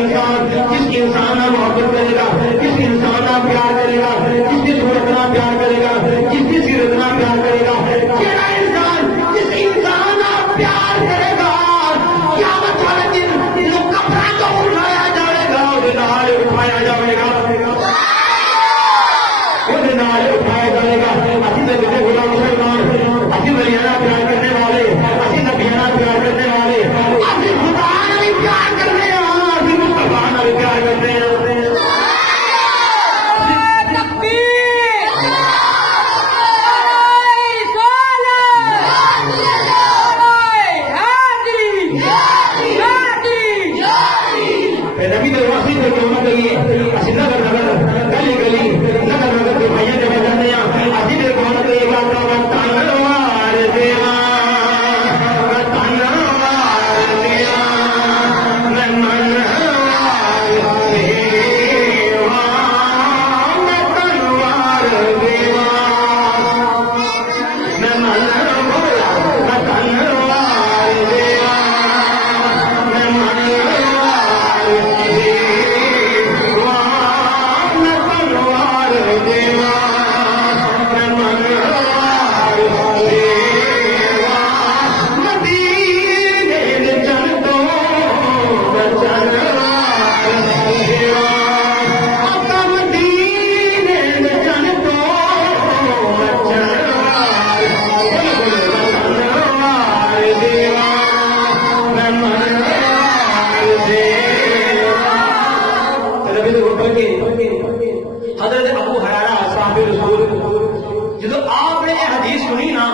انسان جس انسان محبت کرے گا نبی دے واسطے تے کیوں نہ کریے اسی نگر نگر گلی گلی نگر نگر کے بھائیاں دے جانے ہیں اسی دے کیوں نہ کریے گا تنوار دیوا تنوار دیوا میں منوار دیوا میں تنوار دیوا میں منوار تنوار دیوا میں منوار دیوا میں تنوار دیوا میں منوار دیوا مدینے دے جنتوں میں تنوار دیوا آقا مدینے دے جنتوں میں تنوار دیوا میں منوار دیوا نبی دے اوپر کے حضرت ابو ہریرہ صاحب رسول جدو آپ نے یہ حدیث سنی نا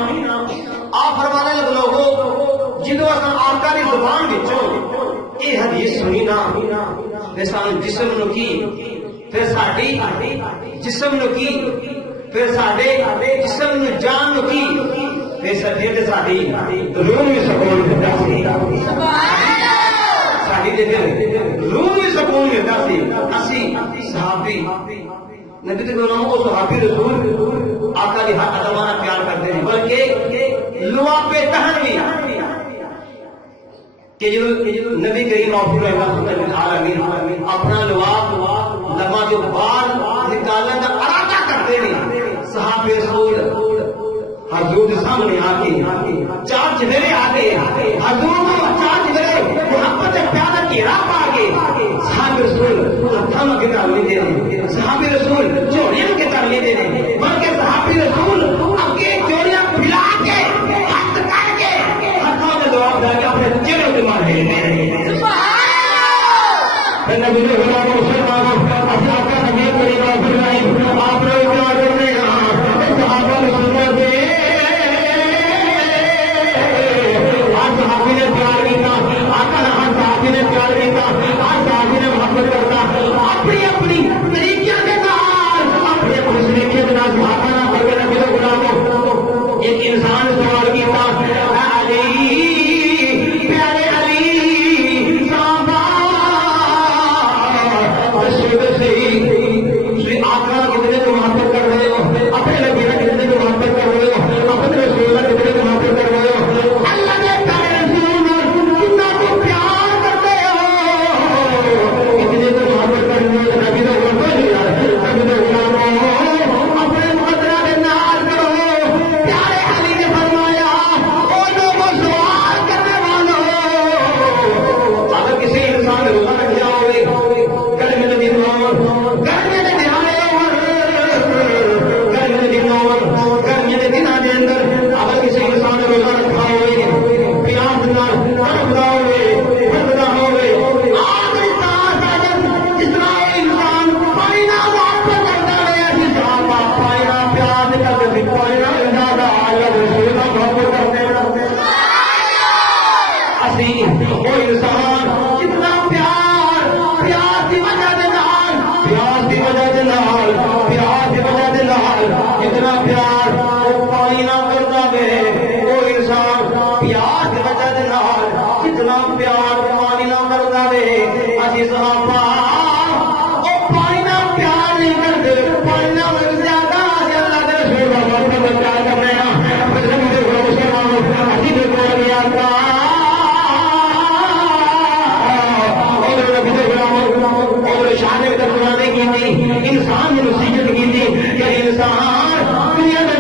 آپ فرمانے لگ لوگو جدو اصلا آقا دی زبان وچوں یہ حدیث سنی نا پھر سان جسم نو کی پھر ساڈی جسم نو کی پھر ساڈے جسم نو جان نو کی پھر سڈے تے ساڈی روح نو سکون ملدا سی ساڈی دے روح نو سکون ملدا سی اسی صحابی نبی کے غلام کو صحابی رسول آقا دی ہر ادمانہ پیار کرتے ہیں بلکہ لواب تہن بھی کہ جو نبی کریم رحمۃ للعالمین اپنا لواب لما جو بال نکالنے کا ارادہ کرتے ہیں صحابی رسول حضور کے سامنے آ کے چار چہرے آ کے حضور کو چار چہرے محبت پیار گھیرا پا کے صحابی رسول ہاتھوں کے تر نہیں دے رہے صحابی رسول چوڑیاں کے تر نہیں دے رہے بلکہ صحابی رسول اگے چوڑیاں پھیلا کے ہاتھ کر کے ہاتھوں میں جواب دے کے اپنے چہروں کے مار دے رہے نبی نے غلام مسلمانوں اپنا آقا نبی کریم فرمائے آپ نے پیار کرنے صحابہ رسول دے صحابی نے پیار کیا آقا صحابی نے پیار کیا صحابی نے محبت کرتا اپنی اپنی طریقے کے نال اپنے اپنے طریقے کے نال صحابہ نہ بھر کے نبی غلاموں ایک انسان سوال کیتا علی پیارے علی صحابہ رسول سے آقا کتنے کو محبت کر رہے ہو اپنے نبی کتنے کو محبت کر رہے ہو اپنے رسول کتنے کو محبت کر رہے ہو اللہ کے پیارے رسول کتنا کو پیار کرتے ہو کتنے کو محبت کر رہے ہو نبی نے نبی نے غلاموں اپنے مقدرہ کے نال کرو پیارے علی نے فرمایا او لوگوں سوال کرنے والوں اگر کسی انسان روزہ رکھ جاؤ گرمی میں دن گرمی میں گرمی کے دن کے اندر اگر کسی انسان روزہ رکھا ہوئے پیاس نہ تڑپتا ہوئے بھٹکتا ہوئے آخری سانس آ جائے جس طرح انسان پانی نہ واپس کرتا ہے جس پانی نہ پیاس کر کے پانی نہ زیادہ اللہ رسول کا محبت کرتے اسی وہ انسان کتنا پیار پیاس کی وجہ سے نال پیاس کی وجہ سے نال پیاس کی وجہ سے نال کتنا پیار وہ پانی نہ کرتا ہے وہ انسان پیاس کی وجہ سے نال کتنا پیار پانی نہ کرتا ہے اسی صحابہ وہ پانی نہ پیار نہیں کرتے پانی نہ زیادہ اللہ کے رسول کا محبت پیار کر رہے ہیں نبی کے مسلمانوں اسی کے کول گیا تھا اور شان میں قربانی کی تھی انسان نے نصیحت کی تھی کہ انسان دنیا میں